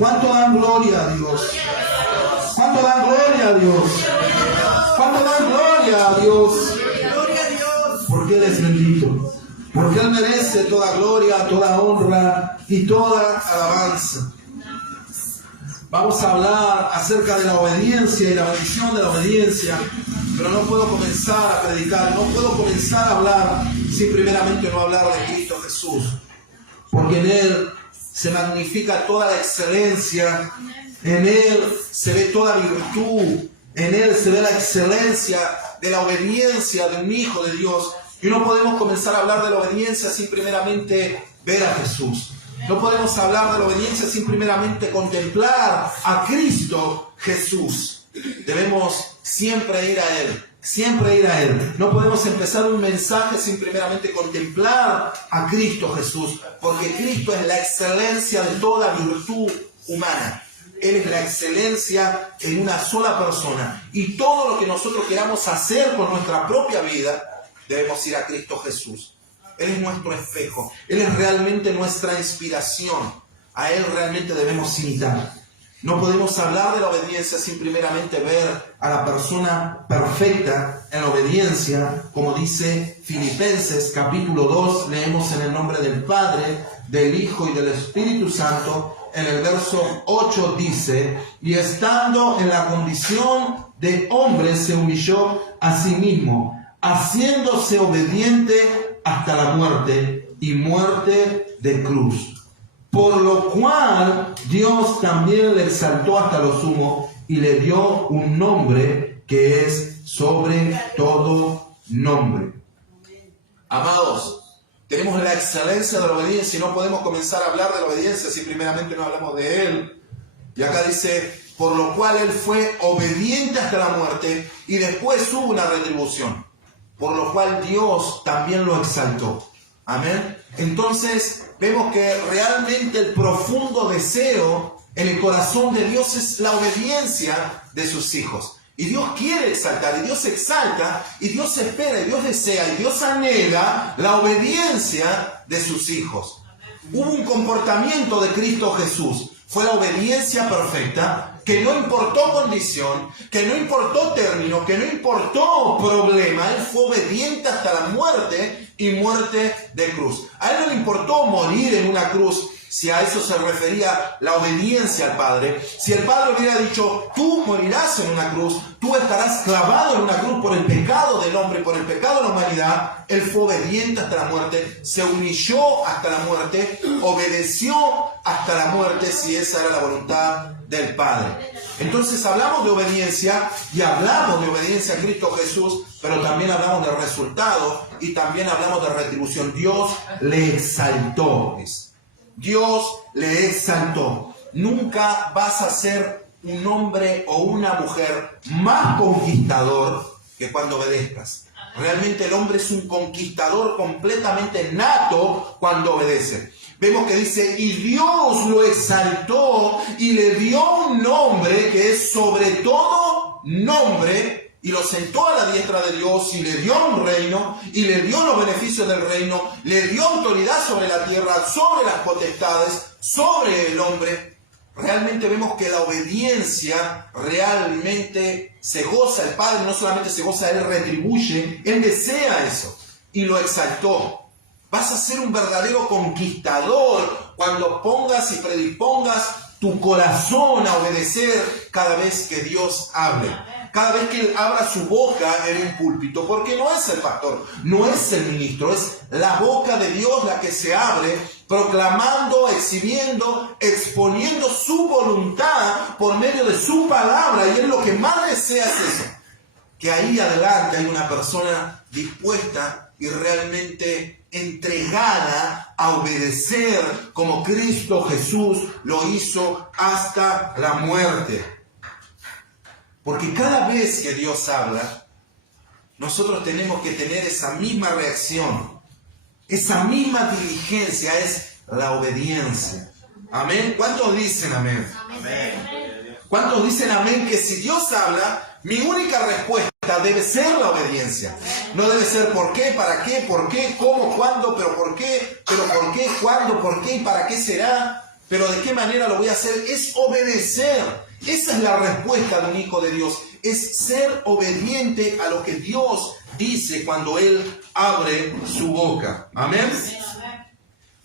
¿Cuánto dan gloria a Dios? ¿Cuánto dan gloria a Dios? ¿Cuánto dan gloria a Dios? Porque Él es bendito. Porque Él merece toda gloria, toda honra y toda alabanza. Vamos a hablar acerca de la obediencia y la bendición de la obediencia, pero no puedo comenzar a predicar, no puedo comenzar a hablar sin primeramente no hablar de Cristo Jesús, porque en Él se magnifica toda la excelencia, en Él se ve toda virtud, en Él se ve la excelencia de la obediencia de un Hijo de Dios, y no podemos comenzar a hablar de la obediencia sin primeramente ver a Jesús. No podemos hablar de la obediencia sin primeramente contemplar a Cristo Jesús. Debemos siempre ir a Él, siempre ir a Él. No podemos empezar un mensaje sin primeramente contemplar a Cristo Jesús, porque Cristo es la excelencia de toda virtud humana. Él es la excelencia en una sola persona. Y todo lo que nosotros queramos hacer con nuestra propia vida, debemos ir a Cristo Jesús. Él es nuestro espejo. Él es realmente nuestra inspiración. A Él realmente debemos imitar. No podemos hablar de la obediencia sin primeramente ver a la persona perfecta en la obediencia. Como dice Filipenses capítulo 2, leemos en el nombre del Padre, del Hijo y del Espíritu Santo. En el verso 8 dice: y estando en la condición de hombre se humilló a sí mismo, haciéndose obediente hasta la muerte y muerte de cruz. Por lo cual Dios también le exaltó hasta lo sumo y le dio un nombre que es sobre todo nombre. Amados, tenemos la excelencia de la obediencia y no podemos comenzar a hablar de la obediencia si primeramente no hablamos de Él. Y acá dice: por lo cual Él fue obediente hasta la muerte y después hubo una retribución. Por lo cual Dios también lo exaltó. Amén. Entonces vemos que realmente el profundo deseo en el corazón de Dios es la obediencia de sus hijos. Y Dios quiere exaltar, y Dios exalta, y Dios espera, y Dios desea, y Dios anhela la obediencia de sus hijos. Hubo un comportamiento de Cristo Jesús. Fue la obediencia perfecta, que no importó condición, que no importó término, que no importó problema. Él fue obediente hasta la muerte y muerte de cruz. A Él no le importó morir en una cruz, si a eso se refería la obediencia al Padre. Si el Padre hubiera dicho: tú morirás en una cruz, tú estarás clavado en una cruz por el pecado del hombre, por el pecado de la humanidad, Él fue obediente hasta la muerte, se humilló hasta la muerte, obedeció hasta la muerte, si esa era la voluntad del Padre. Entonces hablamos de obediencia y hablamos de obediencia a Cristo Jesús, pero también hablamos de resultado y también hablamos de retribución. Dios le exaltó. Dios le exaltó. Nunca vas a ser un hombre o una mujer más conquistador que cuando obedezcas. Realmente el hombre es un conquistador completamente nato cuando obedece. Vemos que dice: y Dios lo exaltó y le dio un nombre que es sobre todo nombre, y lo sentó a la diestra de Dios, y le dio un reino, y le dio los beneficios del reino, le dio autoridad sobre la tierra, sobre las potestades, sobre el hombre. Realmente vemos que la obediencia realmente se goza. El Padre no solamente se goza, Él retribuye, Él desea eso, y lo exaltó. Vas a ser un verdadero conquistador cuando pongas y predispongas tu corazón a obedecer cada vez que Dios hable. Cada vez que Él abra su boca en un púlpito, porque no es el pastor, no es el ministro, es la boca de Dios la que se abre, proclamando, exhibiendo, exponiendo su voluntad por medio de su palabra. Y Él lo que más desea es eso, que ahí adelante hay una persona dispuesta y realmente entregada a obedecer como Cristo Jesús lo hizo hasta la muerte. Porque cada vez que Dios habla, nosotros tenemos que tener esa misma reacción, esa misma diligencia, es la obediencia. ¿Amén? ¿Cuántos dicen amén? Amén. ¿Cuántos dicen amén? Que si Dios habla, mi única respuesta debe ser la obediencia. No debe ser por qué, para qué, por qué, cómo, cuándo, pero por qué, cuándo, por qué y para qué será. Pero ¿de qué manera lo voy a hacer? Es obedecer. Esa es la respuesta de un hijo de Dios. Es ser obediente a lo que Dios dice cuando Él abre su boca. Amén.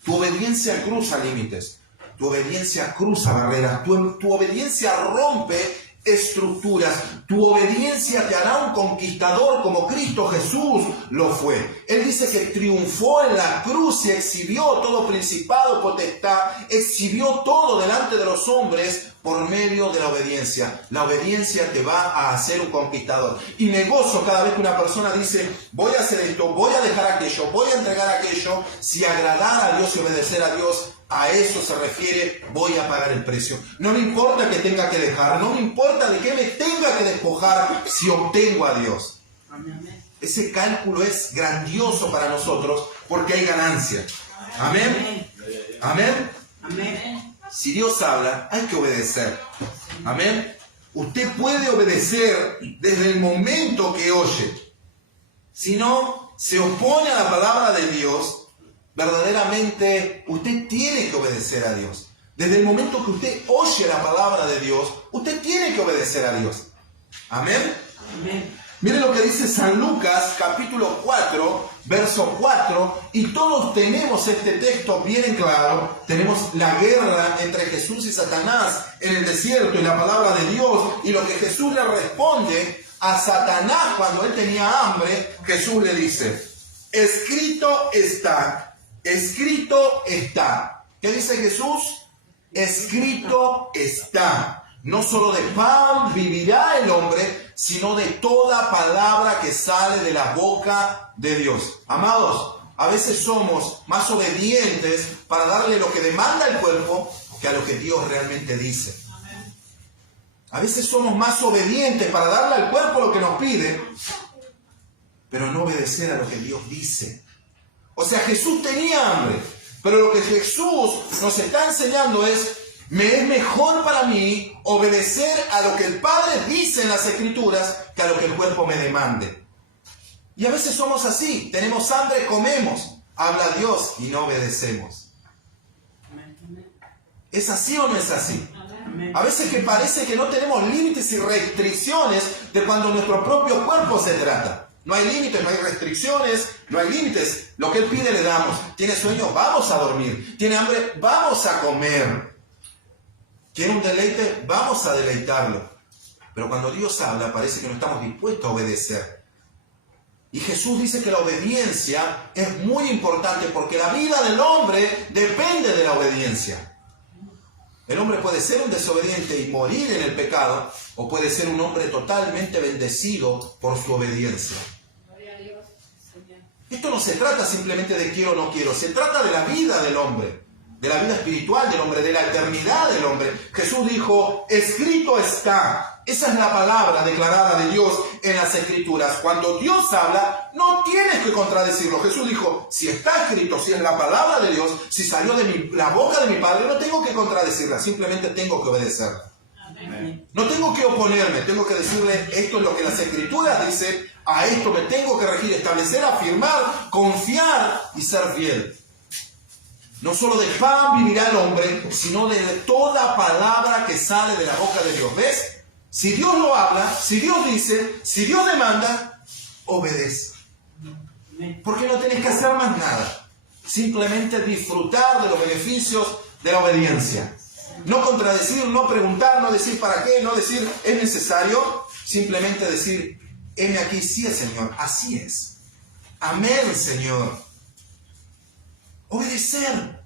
Tu obediencia cruza límites. Tu obediencia cruza barreras. Tu obediencia rompe estructuras. Tu obediencia te hará un conquistador como Cristo Jesús lo fue. Él dice que triunfó en la cruz y exhibió todo principado, potestad, exhibió todo delante de los hombres por medio de la obediencia. La obediencia te va a hacer un conquistador. Y me gozo cada vez que una persona dice, voy a hacer esto, voy a dejar aquello, voy a entregar aquello. Si agradar a Dios y obedecer a Dios, a eso se refiere, voy a pagar el precio. No me importa que tenga que dejar, no me importa de qué me tenga que despojar si obtengo a Dios. Ese cálculo es grandioso para nosotros porque hay ganancia. Amén. Amén. Amén. Si Dios habla, hay que obedecer. Amén. Usted puede obedecer desde el momento que oye. Si no se opone a la palabra de Dios, verdaderamente usted tiene que obedecer a Dios. Desde el momento que usted oye la palabra de Dios, usted tiene que obedecer a Dios. Amén. Amén. Miren lo que dice San Lucas, capítulo 4, verso 4, y todos tenemos este texto bien claro. Tenemos la guerra entre Jesús y Satanás en el desierto y la palabra de Dios, y lo que Jesús le responde a Satanás cuando él tenía hambre. Jesús le dice, escrito está, escrito está. ¿Qué dice Jesús? Escrito está. No solo de pan vivirá el hombre, sino de toda palabra que sale de la boca de Dios. Amados, a veces somos más obedientes para darle lo que demanda el cuerpo que a lo que Dios realmente dice. A veces somos más obedientes para darle al cuerpo lo que nos pide, pero no obedecer a lo que Dios dice. O sea, Jesús tenía hambre, pero lo que Jesús nos está enseñando es, me es mejor para mí obedecer a lo que el Padre dice en las Escrituras que a lo que el cuerpo me demande. Y a veces somos así, tenemos hambre, comemos, habla Dios y no obedecemos. ¿Es así o no es así? A veces que parece que no tenemos límites y restricciones de cuando nuestro propio cuerpo se trata. No hay límites, no hay restricciones, no hay límites. Lo que Él pide le damos. ¿Tiene sueño? Vamos a dormir. ¿Tiene hambre? Vamos a comer. ¿Quiere un deleite? Vamos a deleitarlo. Pero cuando Dios habla, parece que no estamos dispuestos a obedecer. Y Jesús dice que la obediencia es muy importante porque la vida del hombre depende de la obediencia. El hombre puede ser un desobediente y morir en el pecado, o puede ser un hombre totalmente bendecido por su obediencia. Esto no se trata simplemente de quiero o no quiero, se trata de la vida del hombre, de la vida espiritual del hombre, de la eternidad del hombre. Jesús dijo, escrito está. Esa es la palabra declarada de Dios en las Escrituras. Cuando Dios habla, no tienes que contradecirlo. Jesús dijo, si está escrito, si es la palabra de Dios, si salió de la boca de mi Padre, no tengo que contradecirla, simplemente tengo que obedecerla. Amén. No tengo que oponerme, tengo que decirle, esto es lo que las Escrituras dicen, a esto me tengo que regir, establecer, afirmar, confiar y ser fiel. No solo de pan vivirá el hombre, sino de toda palabra que sale de la boca de Dios. ¿Ves? Si Dios lo habla, si Dios dice, si Dios demanda, obedece. Porque no tenés que hacer más nada. Simplemente disfrutar de los beneficios de la obediencia. No contradecir, no preguntar, no decir para qué, no decir es necesario. Simplemente decir, heme aquí, sí es Señor, así es. Amén, Señor. Obedecer.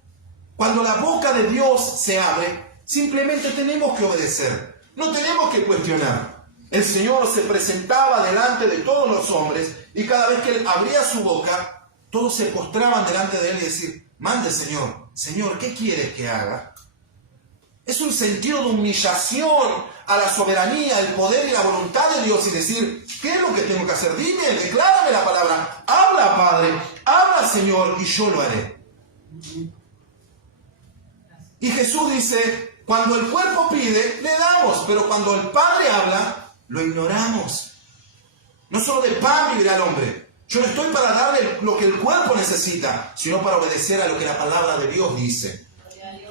Cuando la boca de Dios se abre, simplemente tenemos que obedecer. No tenemos que cuestionar. El Señor se presentaba delante de todos los hombres y cada vez que Él abría su boca, todos se postraban delante de Él y decir, mande Señor, Señor, ¿qué quieres que haga? Es un sentido de humillación a la soberanía, el poder y la voluntad de Dios y decir, ¿qué es lo que tengo que hacer? Dime, declárame la palabra. Habla, Padre, habla, Señor, y yo lo haré. Y Jesús dice, cuando el cuerpo pide, le damos, pero cuando el Padre habla, lo ignoramos. No solo de pan vivirá el hombre. Yo no estoy para darle lo que el cuerpo necesita, sino para obedecer a lo que la palabra de Dios dice.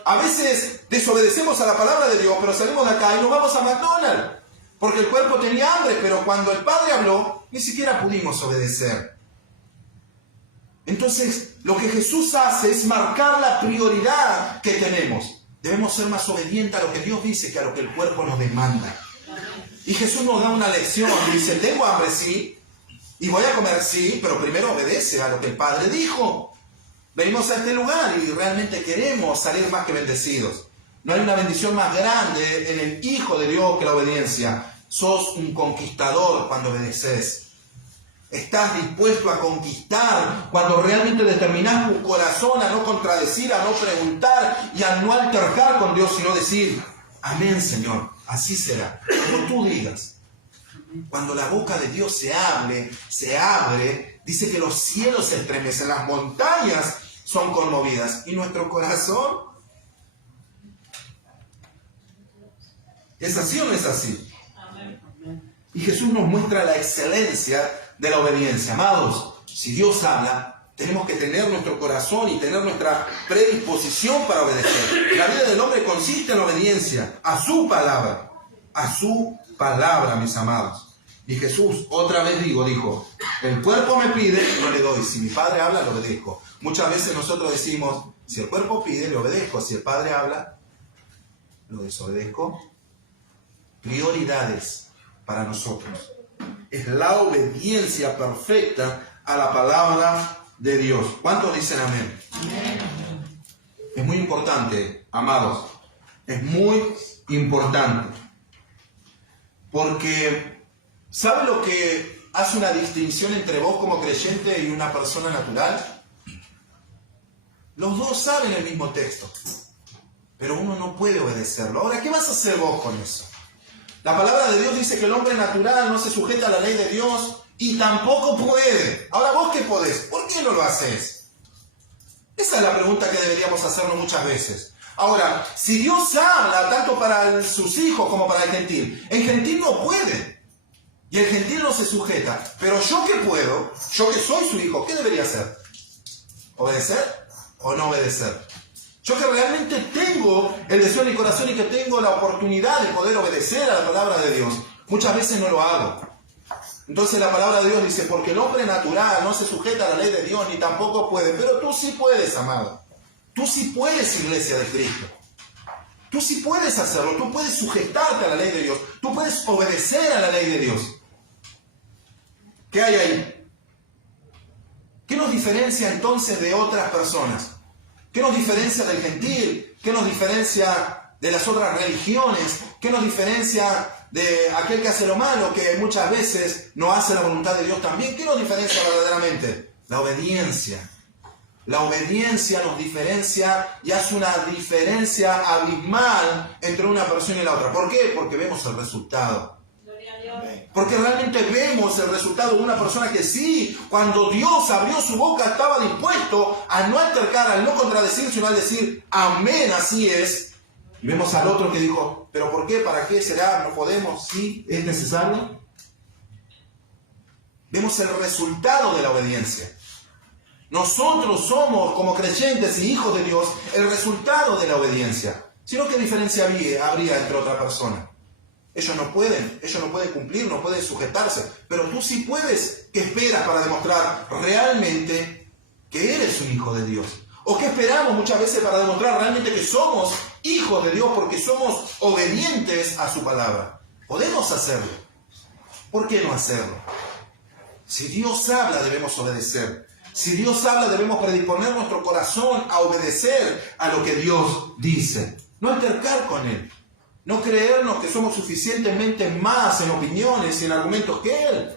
A veces desobedecemos a la palabra de Dios, pero salimos de acá y nos vamos a McDonald's. Porque el cuerpo tenía hambre, pero cuando el Padre habló, ni siquiera pudimos obedecer. Entonces, lo que Jesús hace es marcar la prioridad que tenemos. Debemos ser más obedientes a lo que Dios dice que a lo que el cuerpo nos demanda. Y Jesús nos da una lección. Dice, tengo hambre, sí, y voy a comer, sí, pero primero obedece a lo que el Padre dijo. Venimos a este lugar y realmente queremos salir más que bendecidos. No hay una bendición más grande en el Hijo de Dios que la obediencia. Sos un conquistador cuando obedeces. Estás dispuesto a conquistar cuando realmente determinás tu corazón a no contradecir, a no preguntar y a no altercar con Dios, sino decir, amén, Señor, así será, como tú digas. Cuando la boca de Dios se abre, dice que los cielos se estremecen, las montañas son conmovidas. ¿Y nuestro corazón? ¿Es así o no es así? Y Jesús nos muestra la excelencia de la obediencia. Amados, si Dios habla, tenemos que tener nuestro corazón y tener nuestra predisposición para obedecer. La vida del hombre consiste en obediencia a su palabra. A su palabra, mis amados. Y Jesús, otra vez dijo, el cuerpo me pide, no le doy. Si mi Padre habla, le obedezco. Muchas veces nosotros decimos, si el cuerpo pide, le obedezco. Si el Padre habla, lo desobedezco. Prioridades para nosotros. Es la obediencia perfecta a la palabra de Dios. ¿Cuántos dicen amén? Amén. Es muy importante, amados. Es muy importante. Porque, ¿sabe lo que hace una distinción entre vos como creyente y una persona natural? Los dos saben el mismo texto, pero uno no puede obedecerlo. Ahora, ¿qué vas a hacer vos con eso? La palabra de Dios dice que el hombre natural no se sujeta a la ley de Dios y tampoco puede. Ahora, ¿vos qué podés? ¿Por qué no lo haces? Esa es la pregunta que deberíamos hacernos muchas veces. Ahora, si Dios habla tanto para sus hijos como para el gentil no puede. Y el gentil no se sujeta. Pero yo que puedo, yo que soy su hijo, ¿qué debería hacer? ¿Obedecer o no obedecer? Yo que realmente tengo el deseo de mi corazón y que tengo la oportunidad de poder obedecer a la palabra de Dios, muchas veces no lo hago. Entonces la palabra de Dios dice, porque el hombre natural no se sujeta a la ley de Dios ni tampoco puede, pero tú sí puedes, amado. Tú sí puedes, iglesia de Cristo. Tú sí puedes hacerlo, tú puedes sujetarte a la ley de Dios, tú puedes obedecer a la ley de Dios. ¿Qué hay ahí? ¿Qué nos diferencia entonces de otras personas? ¿Qué nos diferencia del gentil? ¿Qué nos diferencia de las otras religiones? ¿Qué nos diferencia de aquel que hace lo malo, que muchas veces no hace la voluntad de Dios también? ¿Qué nos diferencia verdaderamente? La obediencia. La obediencia nos diferencia y hace una diferencia abismal entre una persona y la otra. ¿Por qué? Porque vemos el resultado. Porque realmente vemos el resultado de una persona que sí, cuando Dios abrió su boca estaba dispuesto a no altercar, a no contradecir, sino a decir, amén, así es. Y vemos al otro que dijo, ¿pero por qué? ¿Para qué será? ¿No podemos? ¿Sí? ¿Es necesario? Vemos el resultado de la obediencia. Nosotros somos, como creyentes y hijos de Dios, el resultado de la obediencia. Si no, ¿qué diferencia habría entre otra persona? Ellos no pueden cumplir, no pueden sujetarse, pero tú sí puedes. ¿Qué esperas para demostrar realmente que eres un hijo de Dios? ¿O qué esperamos muchas veces para demostrar realmente que somos hijos de Dios porque somos obedientes a su palabra? Podemos hacerlo. ¿Por qué no hacerlo? Si Dios habla, debemos obedecer. Si Dios habla, debemos predisponer nuestro corazón a obedecer a lo que Dios dice. No altercar con Él. No creernos que somos suficientemente más en opiniones y en argumentos que Él,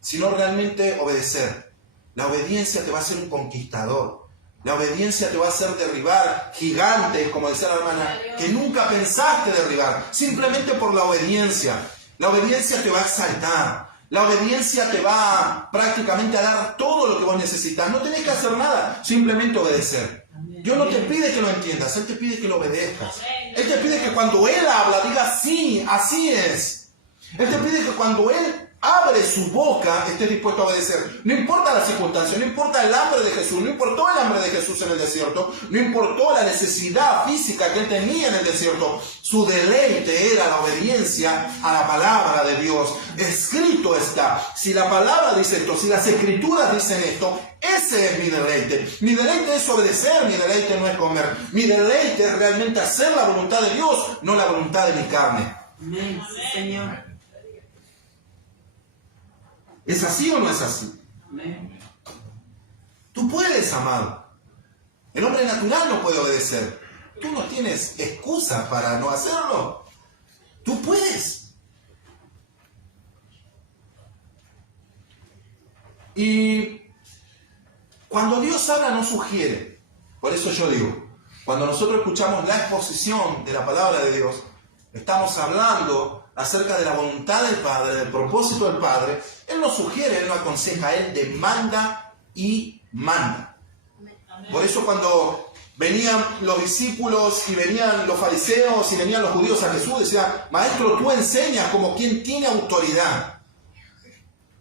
sino realmente obedecer. La obediencia te va a hacer un conquistador. La obediencia te va a hacer derribar gigantes, como decía la hermana, que nunca pensaste derribar, simplemente por la obediencia. La obediencia te va a exaltar. La obediencia te va prácticamente a dar todo lo que vos necesitas. No tenés que hacer nada, simplemente obedecer. Dios no te pide que lo entiendas, Él te pide que lo obedezcas. Él te pide que cuando Él habla, digas sí, así es. Él te pide que cuando Él abre su boca, estés dispuesto a obedecer. No importa la circunstancia, no importa el hambre de Jesús, no importó el hambre de Jesús en el desierto, no importó la necesidad física que él tenía en el desierto. Su deleite era la obediencia a la palabra de Dios. Escrito está. Si la palabra dice esto, si las escrituras dicen esto, ese es mi deleite. Mi deleite es obedecer, mi deleite no es comer. Mi deleite es realmente hacer la voluntad de Dios, no la voluntad de mi carne. Amén, Señor. ¿Es así o no es así? Amén. Tú puedes, amado. El hombre natural no puede obedecer. Tú no tienes excusa para no hacerlo. Tú puedes. Y cuando Dios habla no sugiere. Por eso yo digo, cuando nosotros escuchamos la exposición de la palabra de Dios, estamos hablando acerca de la voluntad del Padre, del propósito del Padre. Él no sugiere, Él no aconseja, Él demanda y manda. Por eso cuando venían los discípulos y venían los fariseos y venían los judíos a Jesús, decían: Maestro, tú enseñas como quien tiene autoridad.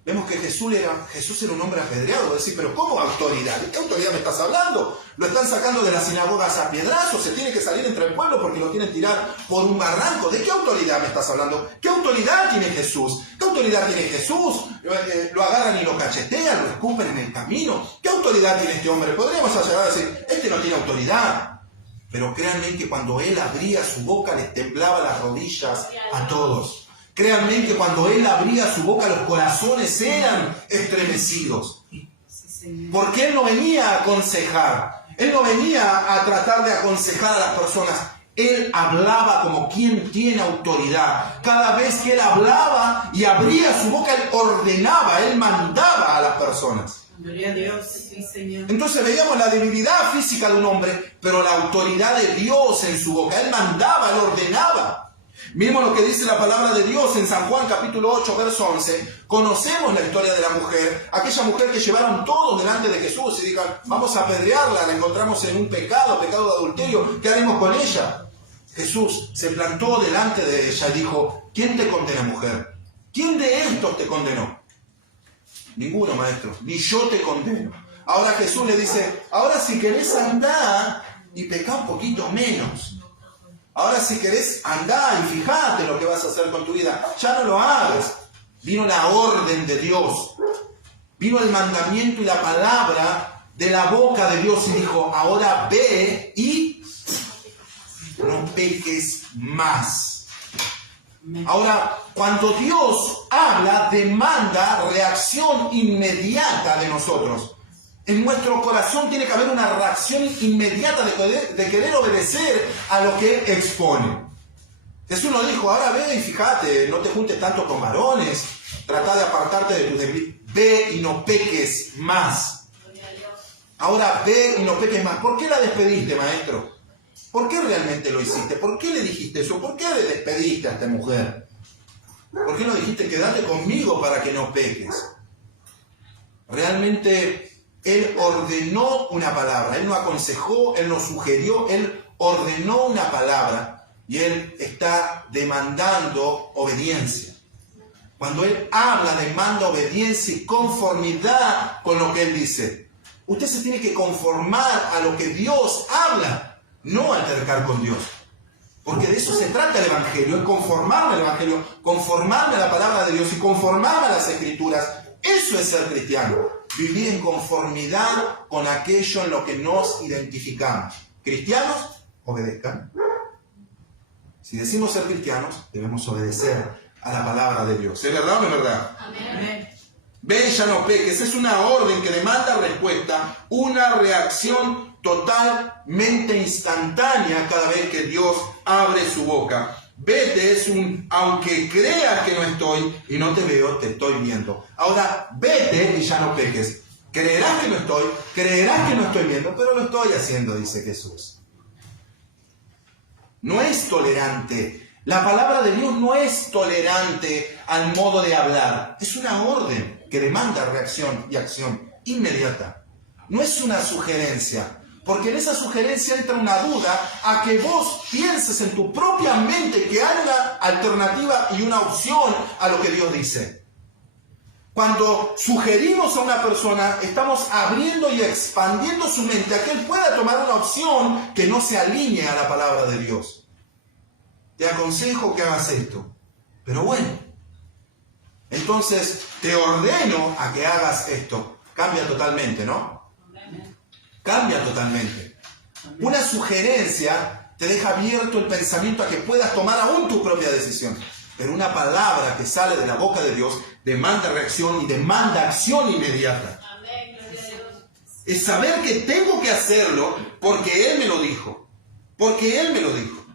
Vemos que Jesús era un hombre apedreado. Decir, pero ¿cómo autoridad? ¿De qué autoridad me estás hablando? Lo están sacando de las sinagogas a piedrazos, se tiene que salir entre el pueblo porque lo quieren tirar por un barranco. ¿De qué autoridad me estás hablando? ¿Qué autoridad tiene Jesús? ¿Qué autoridad tiene Jesús? Lo agarran y lo cachetean, lo escupen en el camino. ¿Qué autoridad tiene este hombre? Podríamos llegar a decir, este no tiene autoridad. Pero créanme que cuando él abría su boca les temblaba las rodillas a todos. Créanme que cuando él abría su boca los corazones eran estremecidos. Porque él no venía a aconsejar. Él no venía a tratar de aconsejar a las personas. Él hablaba como quien tiene autoridad. Cada vez que él hablaba y abría su boca, él ordenaba, él mandaba a las personas. Gloria a Dios, sí, Señor. Entonces veíamos la debilidad física de un hombre, pero la autoridad de Dios en su boca. Él mandaba, él ordenaba. Mismo lo que dice la palabra de Dios en San Juan capítulo 8, verso 11. Conocemos la historia de la mujer, aquella mujer que llevaron todos delante de Jesús y digan, vamos a apedrearla, la encontramos en un pecado de adulterio, ¿qué haremos con ella? Jesús se plantó delante de ella y dijo, ¿quién te condena, mujer? ¿Quién de estos te condenó? Ninguno, maestro, ni yo te condeno. Ahora Jesús le dice, ahora si querés andar y pecá un poquito menos. Ahora si querés andar y fijate lo que vas a hacer con tu vida. Ya no lo hagas. Vino la orden de Dios. Vino el mandamiento y la palabra de la boca de Dios y dijo, ahora ve y no peques más. Ahora, cuando Dios habla, demanda reacción inmediata de nosotros. En nuestro corazón tiene que haber una reacción inmediata de querer obedecer a lo que expone. Jesús nos dijo, ahora ve y fíjate, no te juntes tanto con varones, trata de apartarte de tus debilidades, ve y no peques más. Ahora ve y no peques más. ¿Por qué la despediste, maestro? ¿Por qué realmente lo hiciste? ¿Por qué le dijiste eso? ¿Por qué le despediste a esta mujer? ¿Por qué no dijiste quédate conmigo para que no peques? Realmente Él ordenó una palabra, Él no aconsejó, Él no sugirió, Él ordenó una palabra y Él está demandando obediencia. Cuando Él habla, demanda obediencia y conformidad con lo que Él dice. Usted se tiene que conformar a lo que Dios habla, no altercar con Dios. Porque de eso se trata el Evangelio, es conformarme al Evangelio, conformarme a la palabra de Dios y conformarme a las Escrituras. Eso es ser cristiano, vivir en conformidad con aquello en lo que nos identificamos. Cristianos, obedezcan. Si decimos ser cristianos, debemos obedecer a la palabra de Dios. ¿Es verdad o no es verdad? Amén. Ve y ya no peques. Es una orden que demanda respuesta, una reacción totalmente instantánea cada vez que Dios abre su boca. Vete es un, aunque creas que no estoy y no te veo, te estoy viendo. Ahora, vete y ya no peques. Creerás que no estoy, creerás que no estoy viendo, pero lo estoy haciendo, dice Jesús. No es tolerante. La palabra de Dios no es tolerante al modo de hablar. Es una orden que demanda reacción y acción inmediata. No es una sugerencia. Porque en esa sugerencia entra una duda a que vos pienses en tu propia mente que hay una alternativa y una opción a lo que Dios dice. Cuando sugerimos a una persona, estamos abriendo y expandiendo su mente a que él pueda tomar una opción que no se alinee a la palabra de Dios. Te aconsejo que hagas esto. Pero bueno, entonces te ordeno a que hagas esto. Cambia totalmente, ¿no? Cambia totalmente. Una sugerencia te deja abierto el pensamiento a que puedas tomar aún tu propia decisión. Pero una palabra que sale de la boca de Dios demanda reacción y demanda acción inmediata. Es saber que tengo que hacerlo porque Él me lo dijo. Porque Él me lo dijo.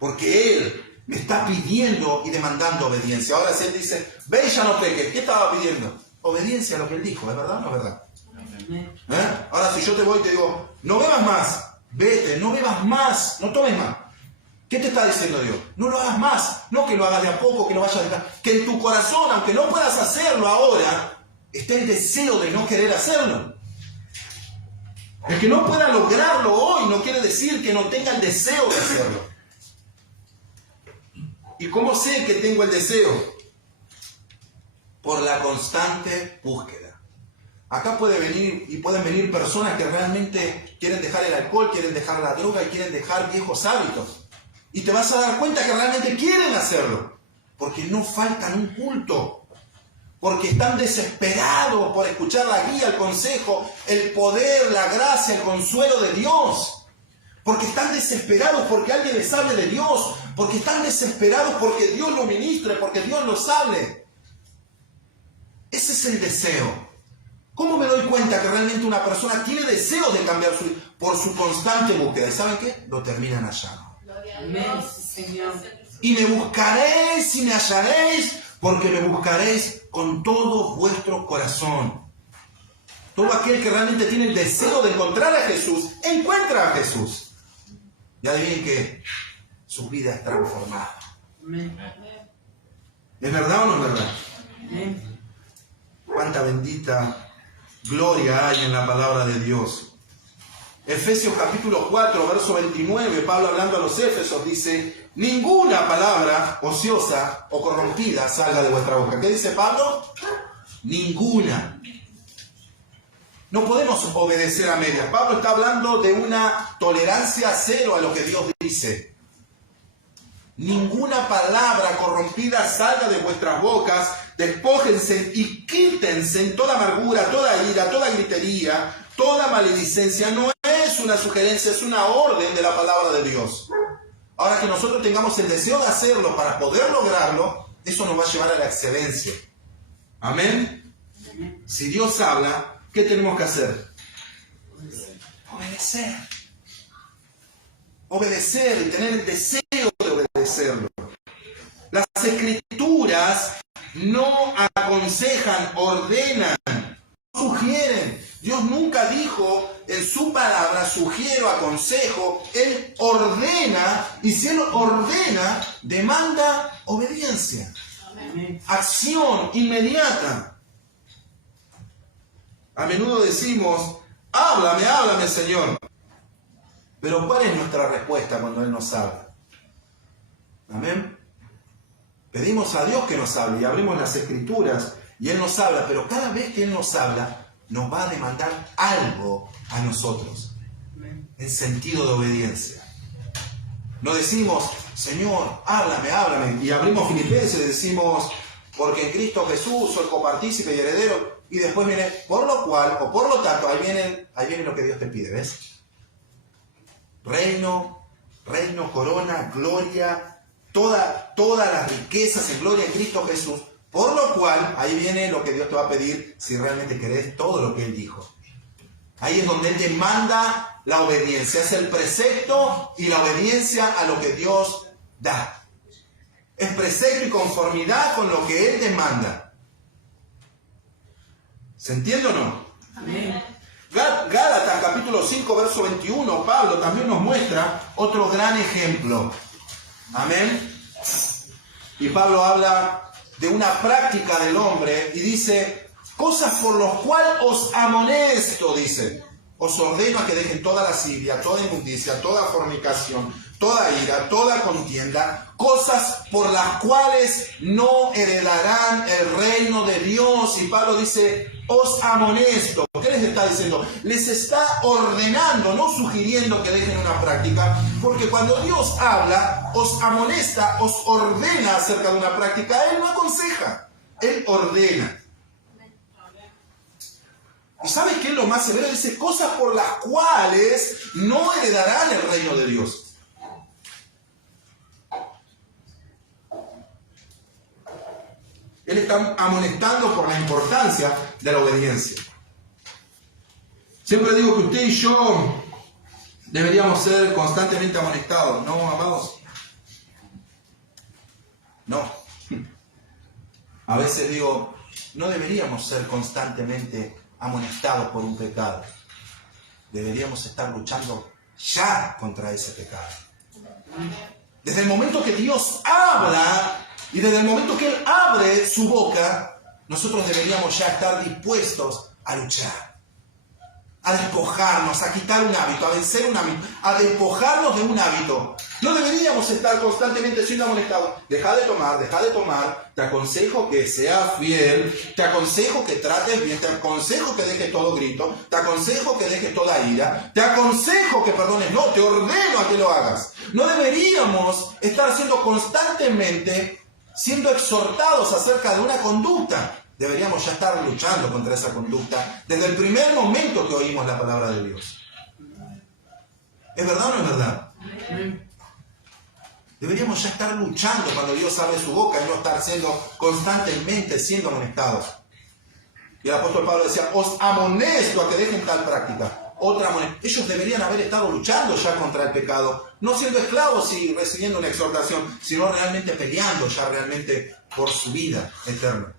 Porque Él me está pidiendo y demandando obediencia. Ahora si Él dice, ve y ya no peques, ¿qué estaba pidiendo? Obediencia a lo que Él dijo, ¿es verdad o no es verdad? Ahora si yo te voy y te digo, no bebas más, vete, no bebas más, no tomes más. ¿Qué te está diciendo Dios? No lo hagas más, no que lo hagas de a poco, que lo vayas a dejar. Que en tu corazón, aunque no puedas hacerlo ahora, esté el deseo de no querer hacerlo. El que no pueda lograrlo hoy no quiere decir que no tenga el deseo de hacerlo. ¿Y cómo sé que tengo el deseo? Por la constante búsqueda. Acá pueden venir personas que realmente quieren dejar el alcohol, quieren dejar la droga y quieren dejar viejos hábitos. Y te vas a dar cuenta que realmente quieren hacerlo. Porque no faltan un culto. Porque están desesperados por escuchar la guía, el consejo, el poder, la gracia, el consuelo de Dios. Porque están desesperados porque alguien les hable de Dios. Porque están desesperados porque Dios lo ministre, porque Dios los hable. Ese es el deseo. ¿Cómo me doy cuenta que realmente una persona tiene deseos de cambiar por su constante búsqueda? ¿Y saben qué? Lo terminan hallando. Amén, Señor. Y me buscaréis y me hallaréis, porque me buscaréis con todo vuestro corazón. Todo aquel que realmente tiene el deseo de encontrar a Jesús, encuentra a Jesús. Y adivinen que su vida es transformada. Amén. ¿Es verdad o no es verdad? Amén. Cuánta bendita gloria hay en la palabra de Dios. Efesios capítulo 4, verso 29, Pablo hablando a los Éfesos dice, ninguna palabra ociosa o corrompida salga de vuestra boca. ¿Qué dice Pablo? Ninguna. No podemos obedecer a medias. Pablo está hablando de una tolerancia cero a lo que Dios dice. Ninguna palabra corrompida salga de vuestras bocas, despójense y quítense toda amargura, toda ira, toda gritería, toda maledicencia. No es una sugerencia, es una orden de la palabra de Dios. Ahora que nosotros tengamos el deseo de hacerlo para poder lograrlo, eso nos va a llevar a la excelencia. Amén. Si Dios habla, ¿qué tenemos que hacer? Obedecer. Obedecer y tener el deseo de obedecerlo. Las escrituras no aconsejan, ordenan, sugieren. Dios nunca dijo en su palabra, sugiero, aconsejo. Él ordena, y si Él ordena, demanda obediencia. Amén. Acción inmediata. A menudo decimos, háblame, háblame, Señor. Pero ¿cuál es nuestra respuesta cuando Él nos habla? Amén. Pedimos a Dios que nos hable y abrimos las Escrituras y Él nos habla, pero cada vez que Él nos habla, nos va a demandar algo a nosotros, en sentido de obediencia. No decimos, Señor, háblame, háblame, y abrimos Filipenses y decimos, porque en Cristo Jesús soy copartícipe y heredero, y después viene, por lo cual, o por lo tanto, ahí viene lo que Dios te pide, ¿ves? Reino, corona, gloria, todas las riquezas en gloria en Cristo Jesús. Por lo cual, ahí viene lo que Dios te va a pedir si realmente querés todo lo que Él dijo. Ahí es donde Él te manda la obediencia. Es el precepto y la obediencia a lo que Dios da. Es precepto y conformidad con lo que Él te manda. ¿Se entiende o no? Amén. Gálatas capítulo 5, verso 21, Pablo también nos muestra otro gran ejemplo. Amén. Y Pablo habla de una práctica del hombre y dice, cosas por las cuales os amonesto, dice. os ordeno a que dejen toda lascivia, toda inmundicia, toda fornicación, toda ira, toda contienda, cosas por las cuales no heredarán el reino de Dios. Y Pablo dice, os amonesto. ¿Qué les está diciendo? Les está ordenando, no sugiriendo que dejen una práctica, porque cuando Dios habla, os amonesta, os ordena acerca de una práctica, Él no aconseja, Él ordena. ¿Y sabes qué es lo más severo? Dice, cosas por las cuales no heredarán el reino de Dios. Él está amonestando por la importancia de la obediencia. Siempre digo que usted y yo deberíamos ser constantemente amonestados, ¿no, amados? No. A veces digo, no deberíamos ser constantemente amonestados por un pecado. Deberíamos estar luchando ya contra ese pecado. Desde el momento que Dios habla y desde el momento que Él abre su boca, nosotros deberíamos ya estar dispuestos a luchar, a despojarnos, a quitar un hábito, a vencer un hábito, a despojarnos de un hábito. No deberíamos estar constantemente siendo amonestados. Deja de tomar, te aconsejo que seas fiel, te aconsejo que trates bien, te aconsejo que dejes todo grito, te aconsejo que dejes toda ira, te aconsejo que perdones, no, te ordeno a que lo hagas. No deberíamos estar siendo constantemente siendo exhortados acerca de una conducta. Deberíamos ya estar luchando contra esa conducta desde el primer momento que oímos la palabra de Dios. ¿Es verdad o no es verdad? Deberíamos ya estar luchando cuando Dios abre su boca y no estar constantemente siendo amonestados. Y el apóstol Pablo decía, os amonesto a que dejen tal práctica. Ellos deberían haber estado luchando ya contra el pecado, no siendo esclavos y recibiendo una exhortación, sino realmente peleando ya realmente por su vida eterna.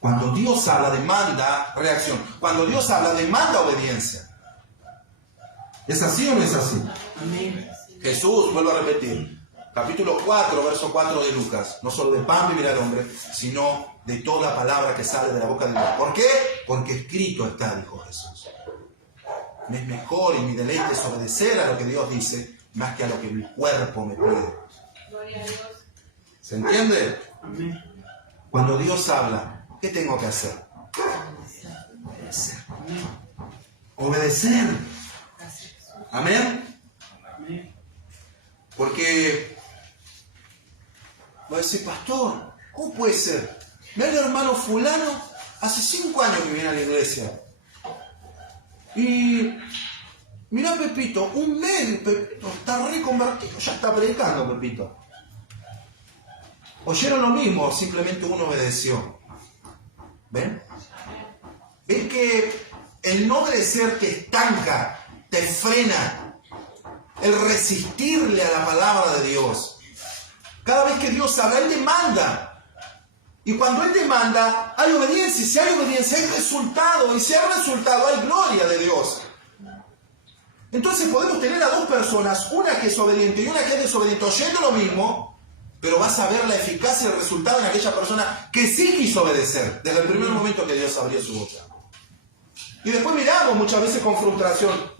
Cuando Dios habla, demanda reacción. Cuando Dios habla, demanda obediencia. ¿Es así o no es así? Amén. Jesús, vuelvo a repetir, capítulo 4, verso 4 de Lucas, no solo de pan vivirá el hombre, sino de toda palabra que sale de la boca de Dios. ¿Por qué? Porque escrito está, dijo Jesús. Me es mejor y mi deleite es obedecer a lo que Dios dice, más que a lo que mi cuerpo me pide. Gloria a Dios. ¿Se entiende? Amén. Cuando Dios habla, ¿qué tengo que hacer? Obedecer. Obedecer. Amén. Amén. Porque voy a decir, pastor, ¿cómo puede ser? Mira el hermano fulano, hace 5 años que viene a la iglesia. Y mira Pepito, un mes, Pepito está reconvertido, ya está predicando Pepito. Oyeron lo mismo, simplemente uno obedeció. ¿Ven? ¿Ven que el no obedecer te estanca, te frena? El resistirle a la palabra de Dios. Cada vez que Dios habla, Él demanda. Y cuando Él demanda, hay obediencia. Y si hay obediencia, hay resultado. Y si hay resultado, hay gloria de Dios. Entonces podemos tener a dos personas, una que es obediente y una que es desobediente, oyendo lo mismo, pero vas a ver la eficacia y el resultado en aquella persona que sí quiso obedecer, desde el primer momento que Dios abrió su boca. Y después miramos muchas veces con frustración.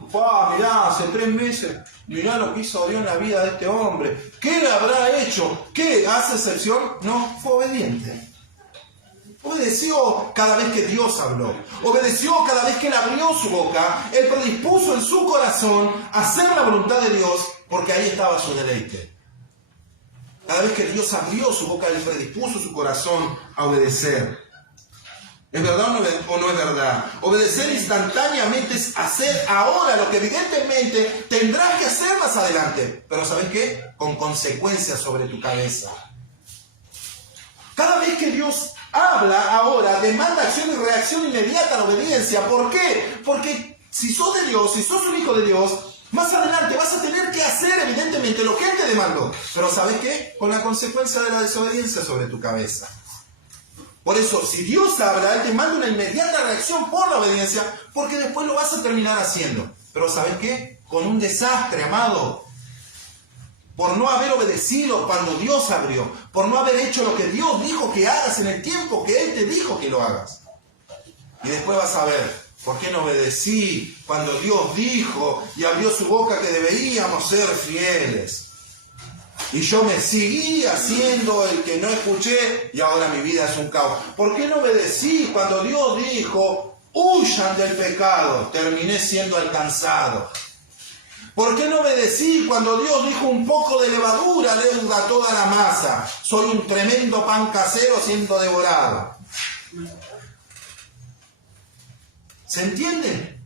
Mirá, hace 3 meses, mirá lo que hizo Dios en la vida de este hombre. ¿Qué le habrá hecho? ¿Qué? ¿Hace excepción? No, fue obediente. Obedeció cada vez que Dios habló. Obedeció cada vez que Él abrió su boca. Él predispuso en su corazón a hacer la voluntad de Dios, porque ahí estaba su deleite. Cada vez que Dios abrió su boca, Él predispuso su corazón a obedecer. ¿Es verdad o no es verdad? Obedecer instantáneamente es hacer ahora lo que evidentemente tendrás que hacer más adelante. Pero ¿sabes qué? Con consecuencias sobre tu cabeza. Cada vez que Dios habla ahora, demanda acción y reacción inmediata a la obediencia. ¿Por qué? Porque si sos de Dios, si sos un hijo de Dios, más adelante vas a tener que hacer evidentemente lo que Él te demandó. Pero ¿sabes qué? Con la consecuencia de la desobediencia sobre tu cabeza. Por eso, si Dios habla, Él te manda una inmediata reacción por la obediencia, porque después lo vas a terminar haciendo. Pero ¿sabes qué? Con un desastre, amado. Por no haber obedecido cuando Dios abrió. Por no haber hecho lo que Dios dijo que hagas en el tiempo que Él te dijo que lo hagas. Y después vas a ver ¿Por qué no obedecí cuando Dios dijo y abrió su boca que deberíamos ser fieles? Y yo me seguí haciendo el que no escuché y ahora mi vida es un caos. ¿Por qué no obedecí cuando Dios dijo, huyan del pecado? Terminé siendo alcanzado. ¿Por qué no obedecí cuando Dios dijo un poco de levadura leuda toda la masa? Soy un tremendo pan casero siendo devorado. ¿Se entiende?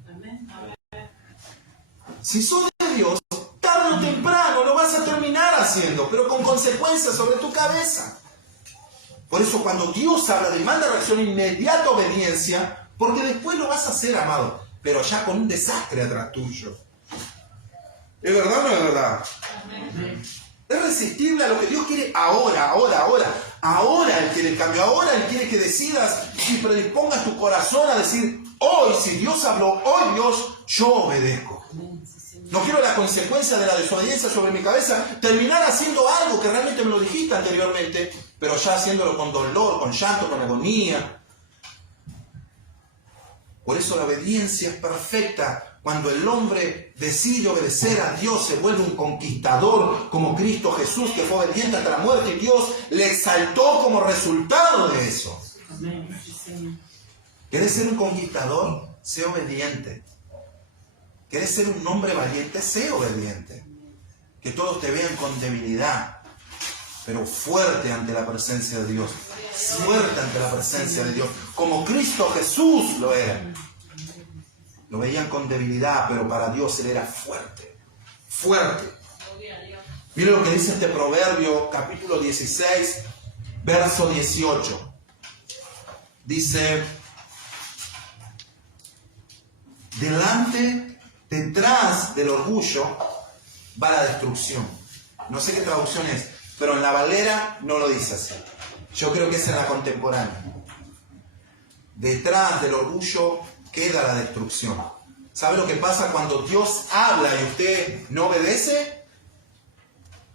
Si sos de Dios, tarde o temprano lo vas a terminar haciendo, pero con consecuencias sobre tu cabeza. Por eso cuando Dios habla, demanda reacción inmediata, obediencia, porque después lo vas a hacer, amado, pero ya con un desastre atrás tuyo. ¿Es verdad o no es verdad? Es resistible a lo que Dios quiere ahora. Ahora Él quiere el cambio, ahora Él quiere que decidas y predispongas tu corazón a decir, hoy, si Dios habló, hoy Dios, yo obedezco. No quiero la consecuencia de la desobediencia sobre mi cabeza, terminar haciendo algo que realmente me lo dijiste anteriormente, pero ya haciéndolo con dolor, con llanto, con agonía. Por eso la obediencia es perfecta. Cuando el hombre decide obedecer a Dios, se vuelve un conquistador como Cristo Jesús, que fue obediente hasta la muerte, y Dios le exaltó como resultado de eso. ¿Quieres ser un conquistador? Sé obediente. ¿Quieres ser un hombre valiente? Sé obediente. Que todos te vean con debilidad, pero fuerte ante la presencia de Dios. Fuerte ante la presencia de Dios, como Cristo Jesús lo era. Lo veían con debilidad, pero para Dios Él era fuerte. Fuerte. Mire lo que dice este proverbio, capítulo 16, verso 18. Dice, detrás del orgullo va la destrucción. No sé qué traducción es, pero en la Valera no lo dice así. Yo creo que es en la contemporánea. Detrás del orgullo queda la destrucción. ¿Sabe lo que pasa cuando Dios habla y usted no obedece?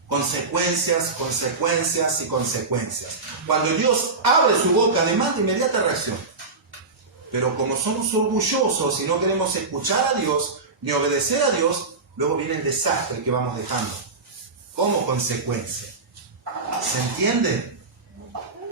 Consecuencias, consecuencias y consecuencias. Cuando Dios abre su boca, demanda inmediata reacción. Pero como somos orgullosos y no queremos escuchar a Dios ni obedecer a Dios, luego viene el desastre que vamos dejando como consecuencia. ¿Se entiende?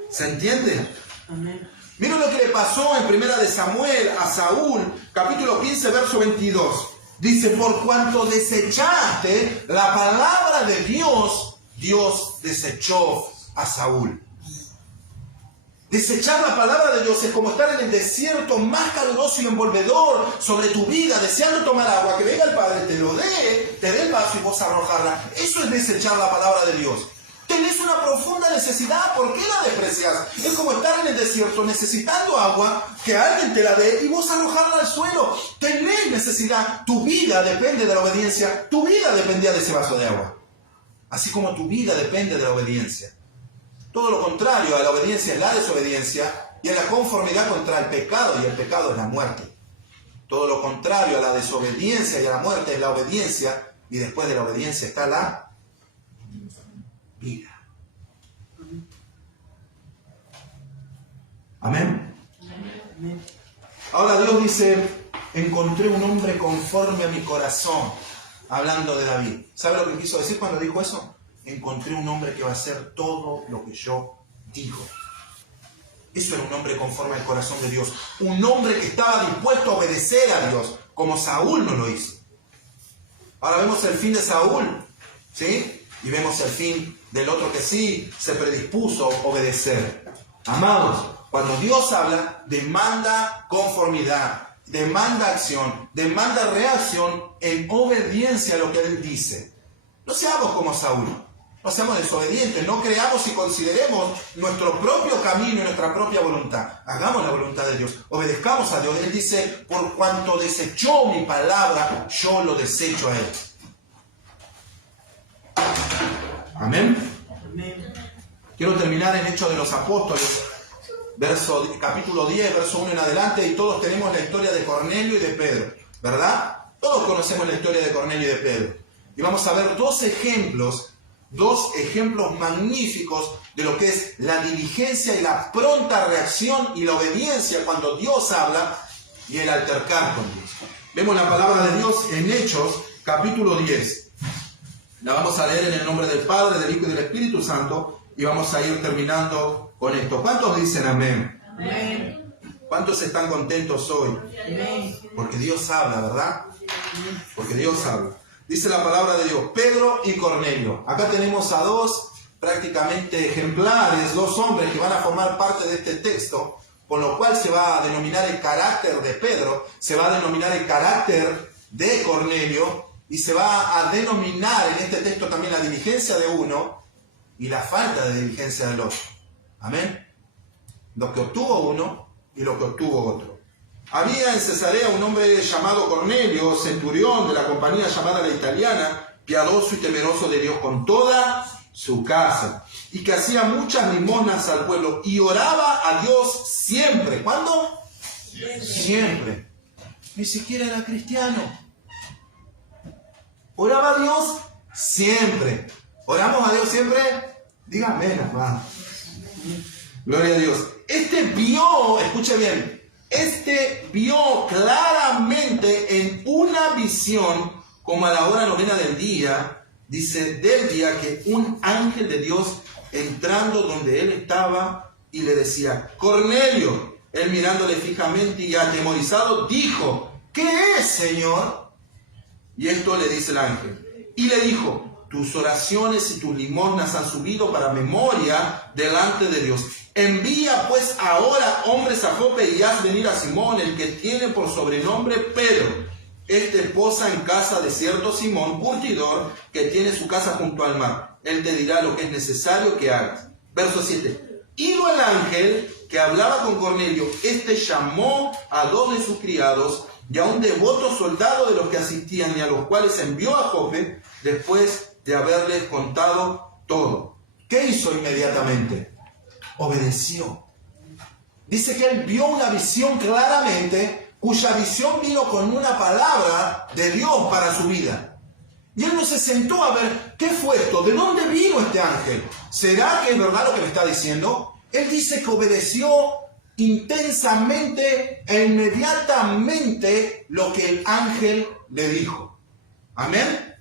¿Se entiende? Amén. Mira lo que le pasó en 1 de Samuel a Saúl, capítulo 15, verso 22. Dice, por cuanto desechaste la palabra de Dios, Dios desechó a Saúl. Desechar la palabra de Dios es como estar en el desierto más caluroso y envolvedor sobre tu vida, deseando tomar agua, que venga el Padre, te lo dé, te dé el vaso y vos arrojarla. Eso es desechar la palabra de Dios. Tenés una profunda necesidad, ¿por qué la desprecias? Es como estar en el desierto necesitando agua, que alguien te la dé y vos arrojarla al suelo. Tenés necesidad, tu vida depende de la obediencia, tu vida dependía de ese vaso de agua. Así como tu vida depende de la obediencia. Todo lo contrario a la obediencia es la desobediencia y es la conformidad contra el pecado, y el pecado es la muerte. Todo lo contrario a la desobediencia y a la muerte es la obediencia, y después de la obediencia está la vida. Amén. Ahora Dios dice, encontré un hombre conforme a mi corazón, hablando de David. ¿Sabe lo que quiso decir cuando dijo eso? Encontré un hombre que va a hacer todo lo que yo digo. Eso era un hombre conforme al corazón de Dios. Un hombre que estaba dispuesto a obedecer a Dios, como Saúl no lo hizo. Ahora vemos el fin de Saúl, ¿sí? Y vemos el fin del otro que sí se predispuso a obedecer. Amados, cuando Dios habla, demanda conformidad, demanda acción, demanda reacción en obediencia a lo que Él dice. No seamos como Saúl, no seamos desobedientes, no creamos y consideremos nuestro propio camino y nuestra propia voluntad. Hagamos la voluntad de Dios, obedezcamos a Dios. Él dice, por cuanto desechó mi palabra, yo lo desecho a Él. Amén. Amén. Quiero terminar en Hechos de los Apóstoles, capítulo 10, verso 1 en adelante, y todos tenemos la historia de Cornelio y de Pedro, ¿verdad? Todos conocemos la historia de Cornelio y de Pedro. Y vamos a ver dos ejemplos magníficos de lo que es la diligencia y la pronta reacción y la obediencia cuando Dios habla, y el altercar con Dios. Vemos la palabra de Dios en Hechos, capítulo 10. La vamos a leer en el nombre del Padre, del Hijo y del Espíritu Santo, y vamos a ir terminando con esto. ¿Cuántos dicen amén? Amén. ¿Cuántos están contentos hoy? Amén. Porque Dios habla, ¿verdad? Porque Dios habla. Dice la palabra de Dios, Pedro y Cornelio. Acá tenemos a dos prácticamente ejemplares, dos hombres que van a formar parte de este texto, con lo cual se va a denominar el carácter de Pedro, se va a denominar el carácter de Cornelio, y se va a denominar en este texto también la diligencia de uno y la falta de diligencia del otro. Amén. Lo que obtuvo uno y lo que obtuvo otro. Había en Cesarea un hombre llamado Cornelio, centurión de la compañía llamada La Italiana, piadoso y temeroso de Dios con toda su casa, y que hacía muchas limosnas al pueblo y oraba a Dios siempre. ¿Cuándo? Siempre. Ni siquiera era cristiano. Oraba a Dios siempre. ¿Oramos a Dios siempre? Dígame, hermano. Gloria a Dios. Este vio, escuche bien, vio claramente en una visión, como a la hora novena del día, dice, del día, que un ángel de Dios entrando donde él estaba y le decía, Cornelio. Él mirándole fijamente y atemorizado, dijo, ¿qué es, Señor? Y esto le dice el ángel. Y le dijo, tus oraciones y tus limosnas han subido para memoria delante de Dios. Envía pues ahora hombres a Jope y haz venir a Simón, el que tiene por sobrenombre Pedro. Este posa en casa de cierto Simón, curtidor, que tiene su casa junto al mar. Él te dirá lo que es necesario que hagas. Verso 7. Ido el ángel que hablaba con Cornelio, este llamó a dos de sus criados y a un devoto soldado de los que asistían, y a los cuales envió a Jope después de haberles contado todo. ¿Qué hizo inmediatamente? Obedeció. Dice que él vio una visión claramente, cuya visión vino con una palabra de Dios para su vida. Y él no se sentó a ver, ¿qué fue esto? ¿De dónde vino este ángel? ¿Será que es verdad lo que me está diciendo? Él dice que obedeció intensamente e inmediatamente lo que el ángel le dijo. ¿Amén?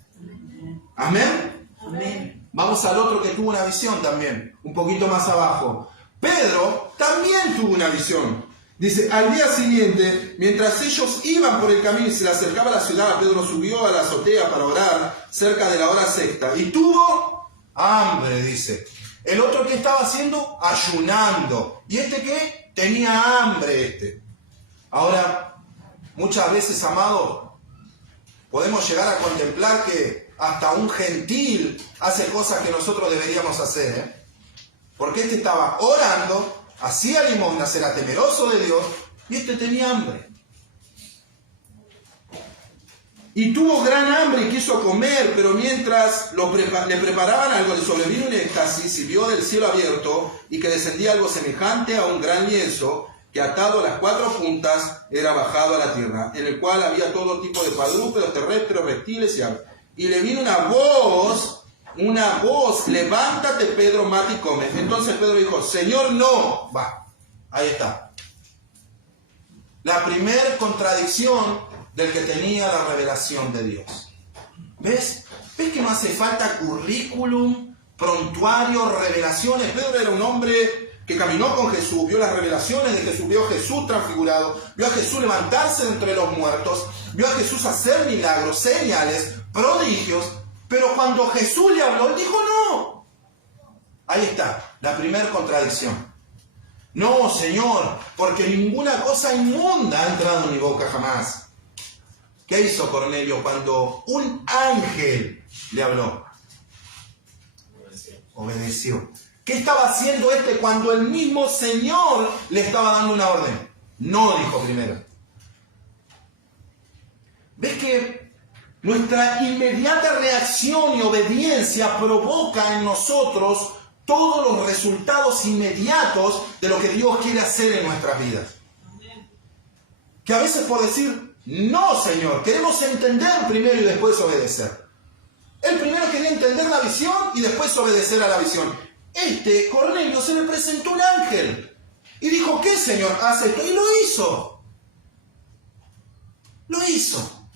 ¿Amén? Amén. Vamos al otro que tuvo una visión también, un poquito más abajo. Pedro también tuvo una visión. Dice, al día siguiente, mientras ellos iban por el camino y se le acercaba a la ciudad, Pedro subió a la azotea para orar cerca de la hora sexta y tuvo hambre, dice. El otro, ¿qué estaba haciendo? Ayunando. ¿Y este qué? Tenía hambre Ahora, muchas veces, amados, podemos llegar a contemplar que hasta un gentil hace cosas que nosotros deberíamos hacer, Porque este estaba orando, hacía limosnas, era temeroso de Dios, y este tenía hambre. Y tuvo gran hambre y quiso comer, pero mientras le preparaban algo, le sobrevino un éxtasis y vio del cielo abierto y que descendía algo semejante a un gran lienzo que atado a las 4 puntas era bajado a la tierra, en el cual había todo tipo de cuadrúpedos, terrestres, reptiles y aves. Y le vino una voz, levántate Pedro, mata y come. Entonces Pedro dijo, Señor, no. Va, ahí está. La primer contradicción del que tenía la revelación de Dios. ¿Ves? ¿Ves que no hace falta currículum, prontuario, revelaciones? Pedro era un hombre que caminó con Jesús, vio las revelaciones de Jesús, vio a Jesús transfigurado, vio a Jesús levantarse de entre los muertos, vio a Jesús hacer milagros, señales, prodigios, pero cuando Jesús le habló, él dijo no. Ahí está, la primera contradicción. No, Señor, porque ninguna cosa inmunda ha entrado en mi boca jamás. ¿Qué hizo Cornelio cuando un ángel le habló? Obedeció. ¿Qué estaba haciendo cuando el mismo Señor le estaba dando una orden? No, dijo primero. ¿Ves que nuestra inmediata reacción y obediencia provoca en nosotros todos los resultados inmediatos de lo que Dios quiere hacer en nuestras vidas? Que a veces por decir, no, Señor, queremos entender primero y después obedecer. Él primero quería entender la visión y después obedecer a la visión. Cornelio, se le presentó un ángel y dijo, ¿qué, Señor? Haz esto. Y lo hizo. Lo hizo.